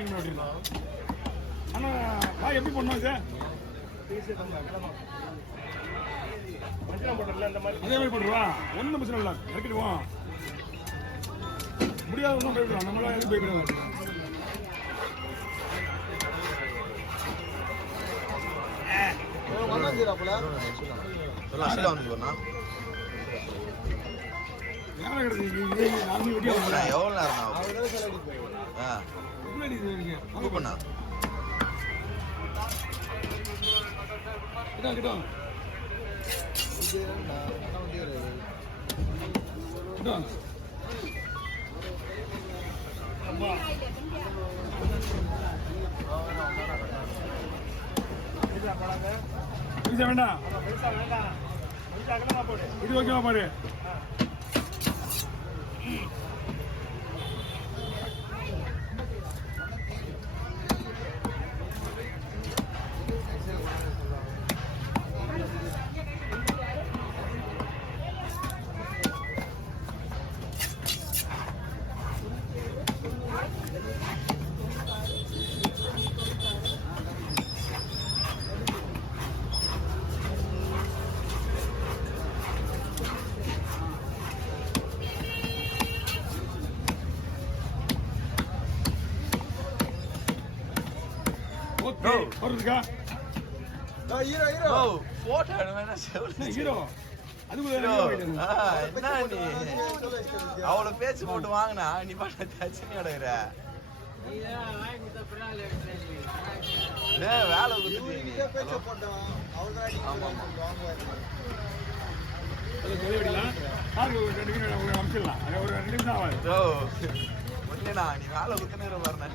நீங்கள் அப்படின்னா ஆனால் காய் எப்படி பண்ணோம் இது அதே மாதிரி போட்டுருவான் ஒன்றும் பிரச்சனை இல்லை இறக்கிடுவோம் முடியாத ஒன்றும் பயப்படுவான் நம்மளாம் எதுவும் பயப்படுவாங்க எவ்வளோ நேரம் வேண்டாம் இது ஓகேவா பாரு அவ்வளவு பேச்சு போட்டு வாங்கினா நீ பண்ண தச்சுன்னு கிடக்குற வேலை இல்லைண்ணா நீ வேலை குத்துனு பாருண்ணா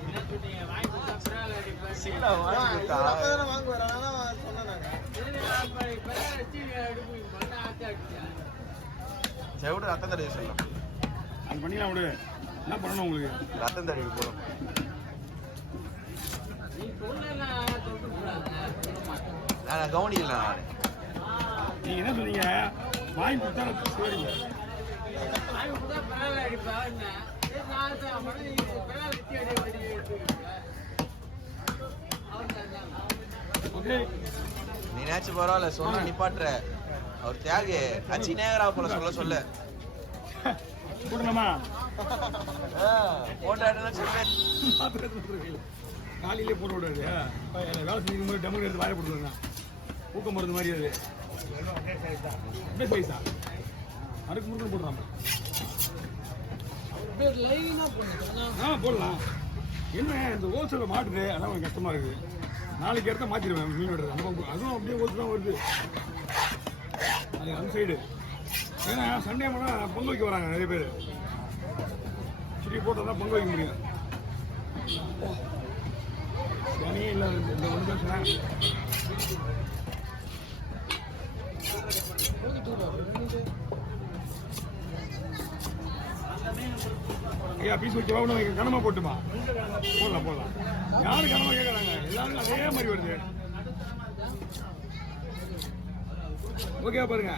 செவிடு ரத்தம் தடவி சொல்லலாம் அது பண்ணிக்கலாம் விடு என்ன பண்ணணும் உங்களுக்கு ரத்தம் தடவி போதும் நான் கவனிக்கல நீங்க என்ன சொன்னீங்க வாங்கி கொடுத்தா நீ நினைச்சு பரவாயில்ல சொன்ன நிப்பாட்டுற அவர் தியாகு அச்சி நேரா போல சொல்ல போடலாமா போட்டாடுன்னு சொல்லு காலையிலே போட்டு விடாது வேலை செஞ்சுக்கும் போது டம்முக்கு எடுத்து வாய போட்டுருங்க ஊக்கம் மருந்து மாதிரி அது அப்படியே சைஸா அதுக்கு முருகன் போடுறாங்க போடலாம் என்ன இந்த ஹோல்சேலில் மாட்டுது அதான் கொஞ்சம் கஷ்டமாக இருக்குது நாளைக்கு இடத்த மாற்றிடுவேன் மீன் விடுறது அதுவும் அப்படியே ஹோல்சேல் தான் வருது அது அந்த சைடு ஏன்னா சண்டே போனால் பொங்க வைக்க வராங்க நிறைய பேர் சுற்றி போட்டால் தான் பொங்க வைக்க முடியும் சனியே இல்லை இந்த ஒன்று தான் சொன்னேன் ஐயா பீஸ் வச்சு வாங்க கனமா போட்டுமா போடலாம் யாரும் கனமா கேட்கறாங்க எல்லாரும் அதே மாதிரி வருது ஓகே பாருங்க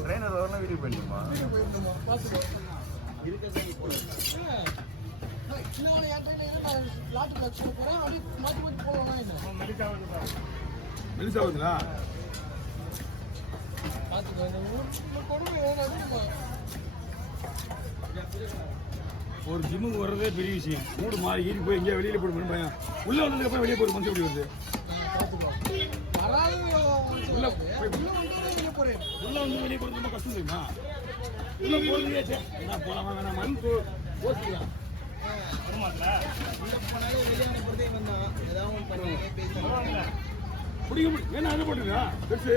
ட்ரெயினர் வரலாம் வீடியோ பண்ணிடுமா மெலிசாவுதுங்களா ஒரு ஜிம்முக்கு வர்றதே பெரிய விஷயம் மூடு மாறி ஈரி போய் எங்கேயா வெளியில போய் பயம் உள்ள வந்ததுக்கு அப்புறம் வெளியே போய் மனுஷன் எப்படி வருது உள்ள வந்து வெளியே போறது ரொம்ப கஷ்டம் தெரியுமா உள்ள போறது என்ன போலாமா வேணாமான்னு யோசிக்கலாம் பிடிக்க முடியும் வேணா அதை போட்டுருக்கா பெருசு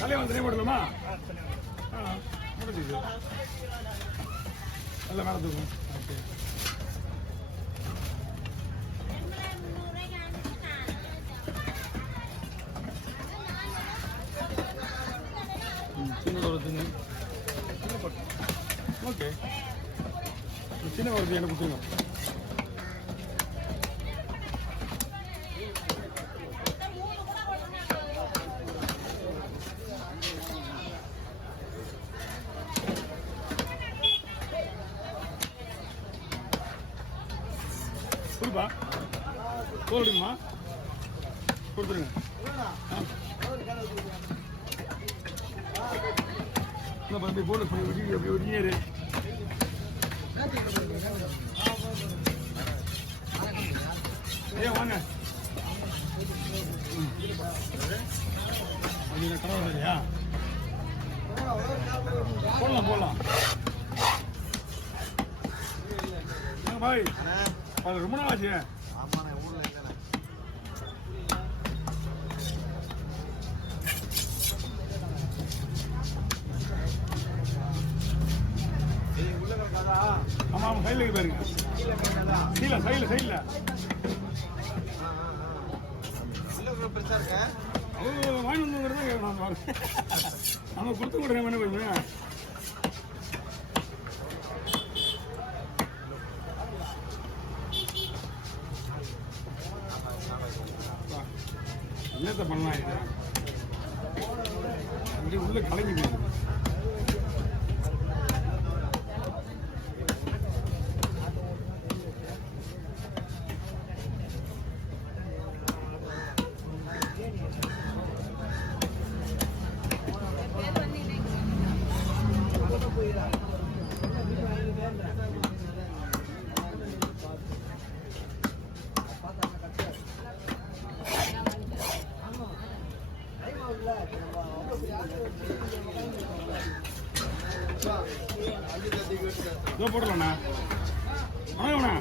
தலையை வந்து தனியாக போடலாமா முடிஞ்சது நல்ல வேலை தூக்கும் ஓகே சின்ன ஒரு ஓகே சின்ன வரது எனக்கு கொடுத்துருங்க. கொடுப்பா கொடுமா கொடுத்துருங்க. அப்படி போன அப்படி ஒரிஜினரு வாங்க கடவுள் இல்லையா போடலாம் போடலாம் பாய் அது ரொம்ப நாள் ஆச்சு. ஆமா ஆமா சைடில் பாருங்க. சைடில் சைடில் அவங்க வாங்கி வந்துங்கிறத நம்ம கொடுத்து கொடுறேன். என்ன பண்ணுங்க என்னத்தை பண்ணலாம் இது அப்படி உள்ள கலங்கி போகுது. போடலாம்ண்ணா வணக்கம்ண்ணா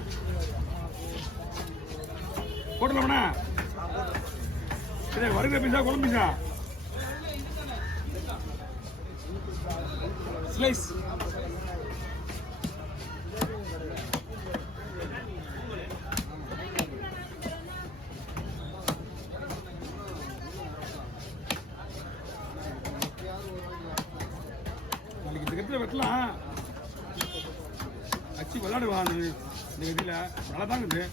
போடலாம்ண்ணா. சரி வருகிற பீஸா குழம்பு பீஸா ஸ்லைஸ் நாளைக்கு இந்த இடத்துல வெட்டலாம். அச்சு விளையாடுவான் இந்த இதில் நல்லா தாங்க இது.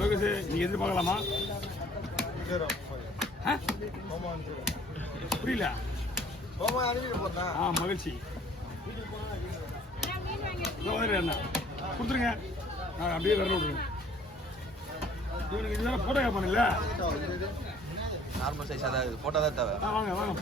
லோகேஷ் நீங்கள் எதிர்பார்க்கலாமா? புரியல. மகிழ்ச்சி என்ன கொடுத்துருங்க. அப்படியே வரல விட்ருங்க. இவனுக்கு இதுதான் ஃபோட்டோ கேட்பானுல்ல. நார்மல் சைஸாக தான் இருக்குது. ஃபோட்டோ தான் தேவை. வாங்க வாங்க